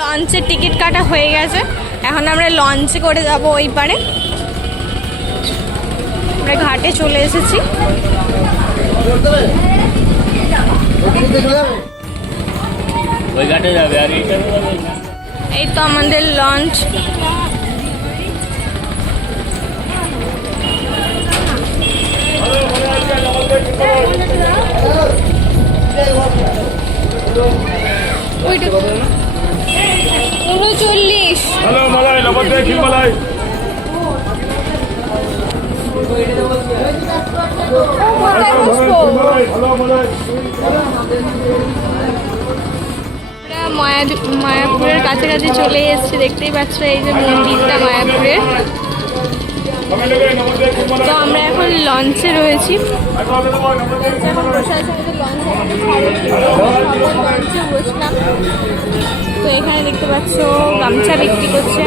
লঞ্চের টিকিট কাটা হয়ে গেছে। এখন আমরা লঞ্চে করে যাব ওই পারে। আমরা ঘাটে চলে এসেছি। ওই ঘাটে যাবে আর এইটা যাবে না। এই তো আমাদের লঞ্চ। উনচল্লিশ। হ্যালো মালাই হিমালয় কোথায় মালাই মায়াপুরের কাছাকাছি চলে এসেছি দেখতেই পাচ্ছ এই যে মন্দিরটা মায়াপুরের। তো আমরা এখন লঞ্চে রয়েছি। তো এখানে দেখতে পাচ্ছ গামছা বিক্রি করছে।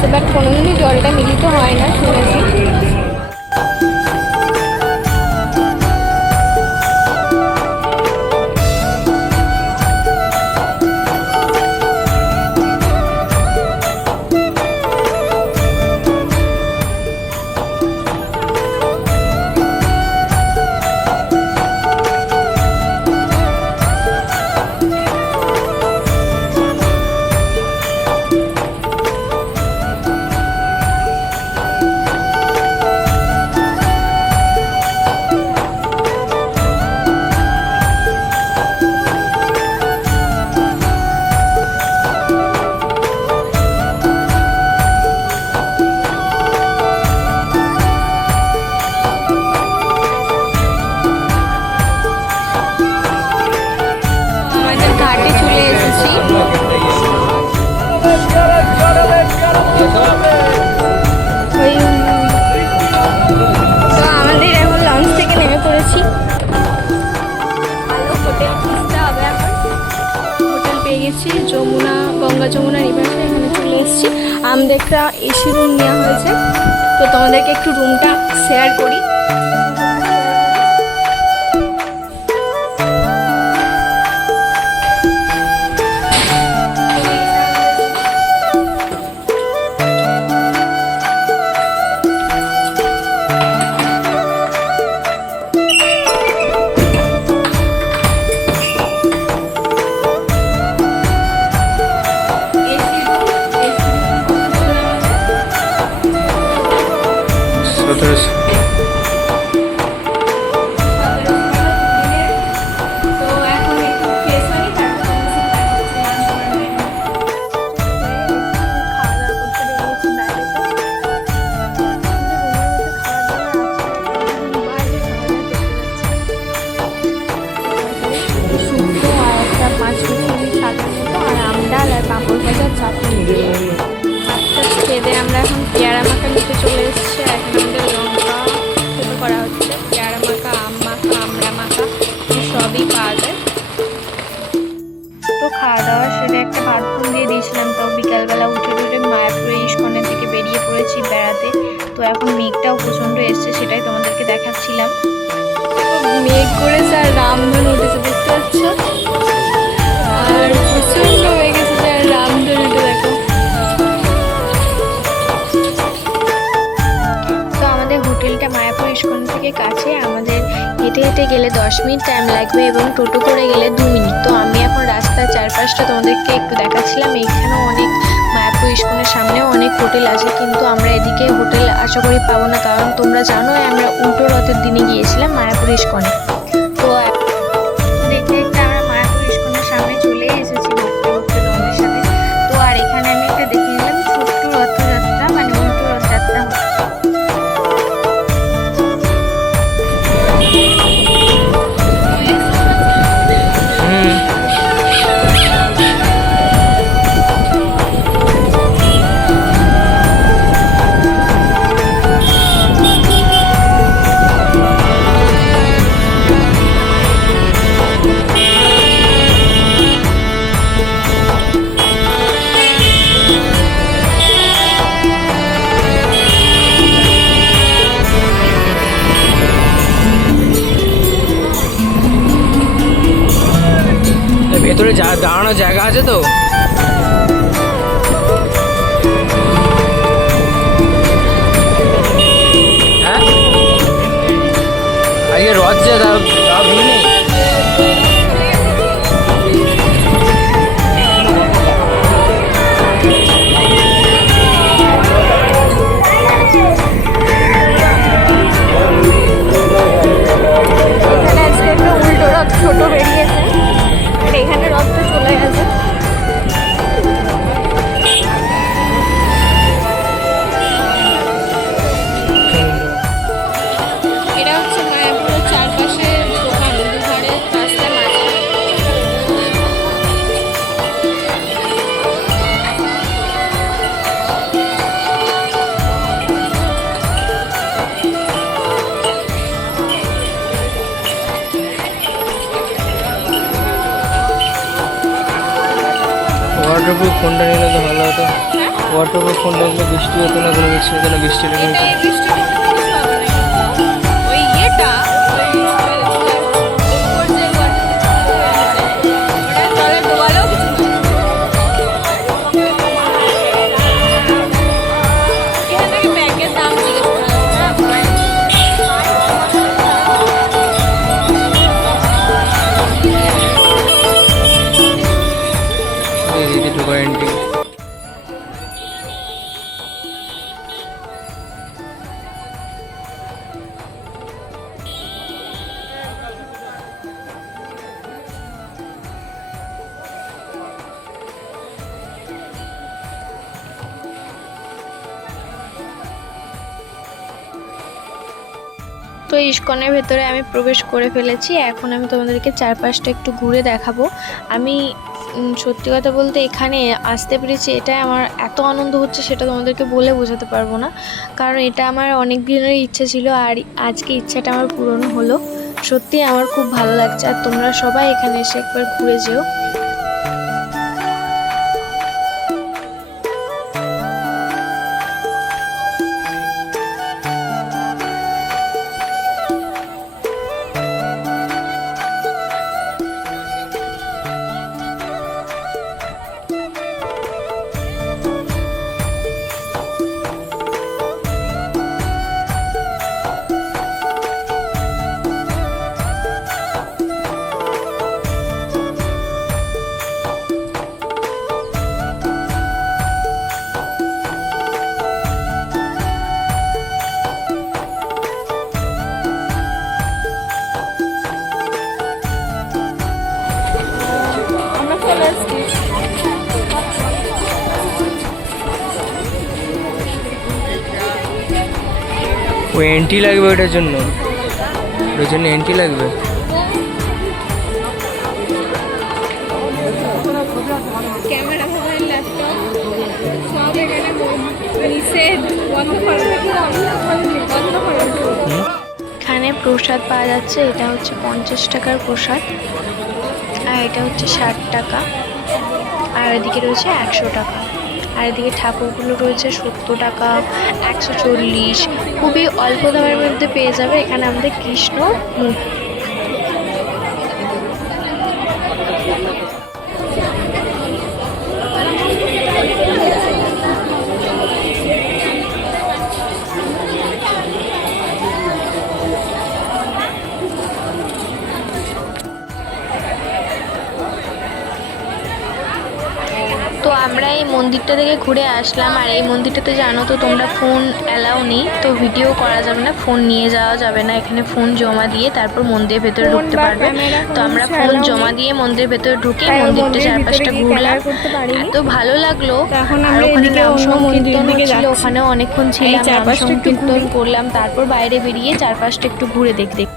হয়েছে বাট কোনোদিনই জলটা মিলিত হয় না শুনেছি যমুনা রিভারে এখানে চলে এসেছি। আমাদের একটা এসি রুম নেওয়া হয়েছে। তো তোমাদেরকে একটু রুমটা শেয়ার করি। হেঁটে হেঁটে গেলে দশ মিনিট টাইম লাগবে এবং টোটো করে গেলে দু মিনিট। তো আমি এখন রাস্তার চারপাশটা তোমাদেরকে একটু দেখাচ্ছিলাম। এইখানেও অনেক মায়াপুর ইস্কুলের সামনেও অনেক হোটেল আছে, কিন্তু আমরা এদিকে হোটেল আশা করি পাবো না। কারণ তোমরা জানো আমরা উল্টো রথের দিনে গিয়েছিলাম মায়াপুর ইস্কনে। জায়গা আছে তো? ওয়াটারপ্রুফ ফোনটা নিলে তো ভালো হতো। ওয়াটারপ্রুফ ফোনটা নিলে বৃষ্টি হতো না কোনো কিছু হতো না বৃষ্টি লেগে তো ইস্কনের ভেতরে আমি প্রবেশ করে ফেলেছি। এখন আমি তোমাদেরকে চারপাশটা একটু ঘুরে দেখাবো। আমি সত্যি কথা বলতে এখানে আসতে পেরেছি, এটাই আমার এত আনন্দ হচ্ছে সেটা তোমাদেরকে বলে বোঝাতে পারব না। কারণ এটা আমার অনেক দিনের ইচ্ছে ছিল আর আজকে ইচ্ছাটা আমার পূরণ হলো। সত্যি আমার খুব ভালো লাগছে। আর তোমরা সবাই এখানে এসে একবার ঘুরে যেও। ওই এন্ট্রি লাগবে ওটার জন্য। ওটার জন্য এন্ট্রি লাগবে। করো এখানে প্রসাদ পাওয়া যাচ্ছে এটা হচ্ছে পঞ্চাশ টাকার প্রসাদ আর এটা হচ্ছে ষাট টাকা আর এদিকে রয়েছে একশো টাকা আর এদিকে ঠাকুরগুলো রয়েছে সত্তর টাকা একশো চল্লিশ খুবই অল্প দামের মধ্যে পেয়ে যাবে এখানে আমাদের কৃষ্ণ মূর্তি। আমরা এই মন্দিরটা থেকে ঘুরে আসলাম। আর এই মন্দিরটাতে জানো তো তোমরা ফোন অ্যালাউ নেই তো ভিডিও করা যাবে না ফোন নিয়ে যাওয়া যাবে না। এখানে ফোন জমা দিয়ে তারপর মন্দিরের ভেতরে ঢুকতে পারবে। তো আমরা ফোন জমা দিয়ে মন্দিরের ভেতরে ঢুকে তাই মন্দিরটা চারপাশটা ঘুরলাম। এত ভালো লাগল। আর ওখানে নাম অন্য সংকীর্তন দিকে হচ্ছিল ওখানে অনেকক্ষণ ছিলাম নাম সংকীর্তন করলাম তারপর বাইরে বেরিয়ে চারপাশটা একটু ঘুরে দেখ দেখ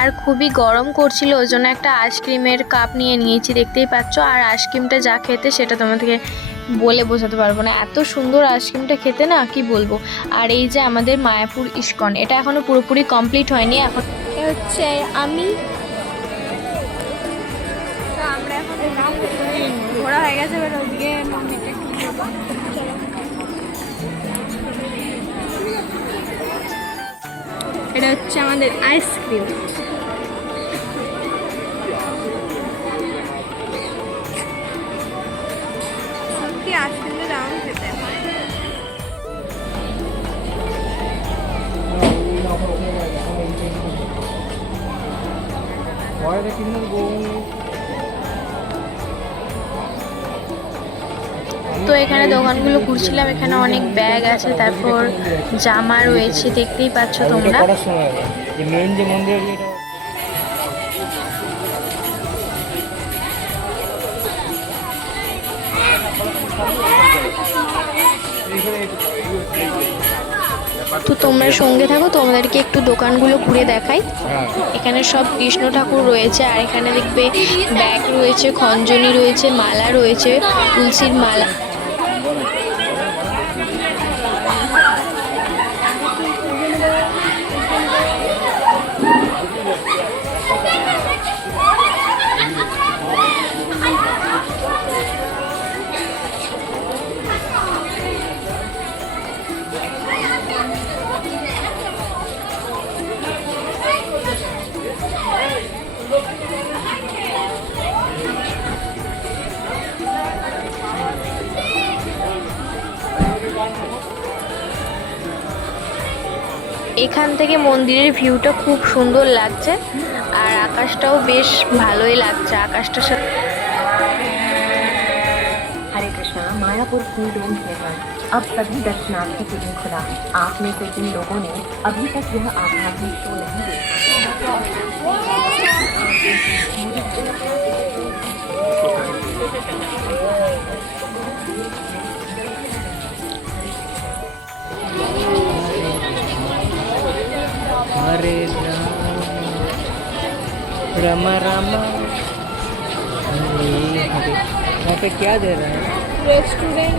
আর খুবই গরম করছিল, ওই জন্য একটা আইসক্রিমের কাপ নিয়ে নিয়েছি, দেখতেই পাচ্ছ। আর আইসক্রিমটা যা খেতে সেটা তোমাদেরকে বলে বোঝাতে পারব না। এত সুন্দর আইসক্রিমটা খেতে না, কি বলব? আর এই যে আমাদের মায়াপুর ইস্কন, এটা এখনও পুরোপুরি কমপ্লিট হয়নি, এখন হচ্ছে আমি। এটা হচ্ছে আমাদের আইসক্রিম। তো এখানে দোকানগুলো ঘুরছিলাম এখানে অনেক ব্যাগ আছে তারপর জামা রয়েছে দেখতেই পাচ্ছ তোমরা। মেন যে মন্দির তো তোমরা সঙ্গে থাকো তোমাদেরকে একটু দোকানগুলো ঘুরে দেখাই। হ্যাঁ। এখানে সব কৃষ্ণ ঠাকুর রয়েছে আর এখানে দেখবে ব্যাগ রয়েছে খঞ্জনি রয়েছে মালা রয়েছে তুলসীর মালা। এখান থেকে মন্দিরের ভিউটা খুব সুন্দর লাগছে আর আকাশটাও বেশ ভালোই লাগছে আকাশটার সাথে हरे कृष्णा मायापुर फूल डोम पर अब सभी दर्शनार्थी के लिए खुला आप में से जिन लोगों ने अभी तक यह आध्यात्मिक शो नहीं देखा रामा रामा। यहाँ पे क्या दे रहा है? रेस्टोरेंट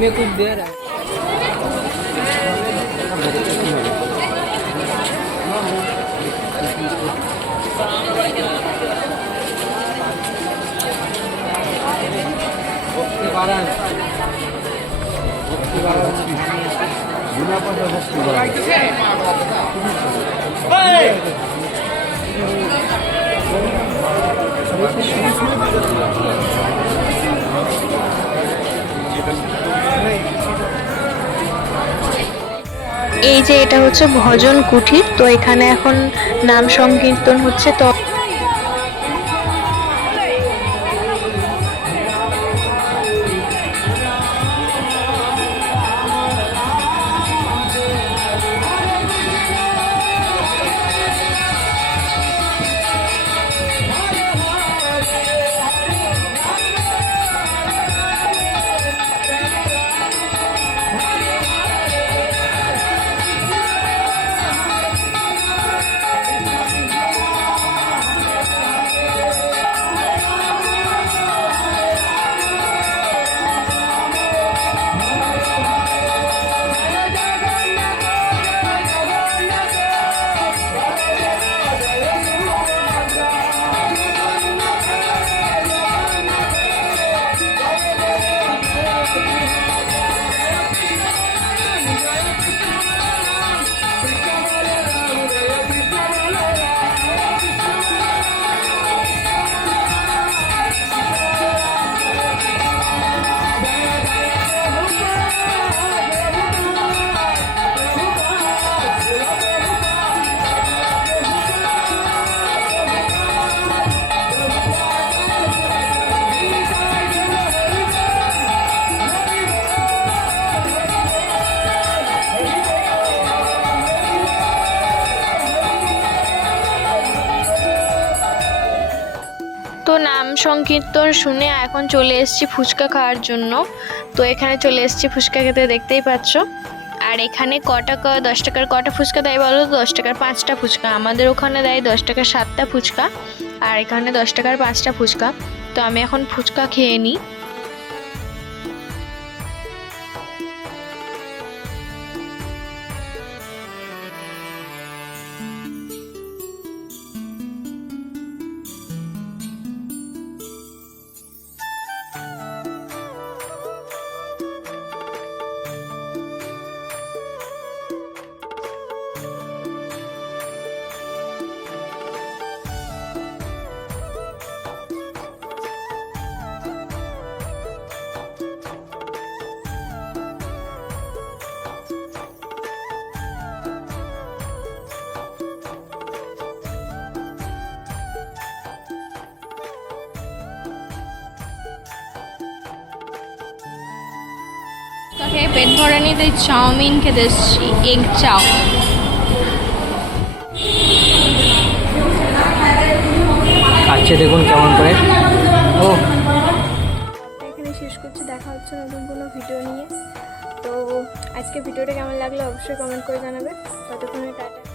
में कुछ दे रहा है? बारह बारह এই যে এটা হচ্ছে ভজন কুঠির তো এখানে এখন নাম সংকীর্তন হচ্ছে তো সংকীর্তন শুনে এখন চলে এসেছি ফুচকা খাওয়ার জন্য। তো এখানে চলে এসেছি ফুচকা খেতে, দেখতেই পাচ্ছ। আর এখানে ক টাকা দশ টাকার কটা ফুচকা দেয় বলো? দশ টাকার পাঁচটা ফুচকা। আমাদের ওখানে দেয় দশ টাকার সাতটা ফুচকা। আর এখানে দশ টাকার পাঁচটা ফুচকা। তো আমি এখন ফুচকা খেয়ে নিই। তাকে পেট ভরে নিতে চাউমিন খেতে এসেছি এগ চাউ খাচ্ছে দেখুন কেমন করে। ও। এখানে শেষ করছি দেখা হচ্ছে নতুন কোনো ভিডিও নিয়ে। তো আজকে ভিডিওটা কেমন লাগল অবশ্যই কমেন্ট করে জানাবে। ততক্ষণে টাটা।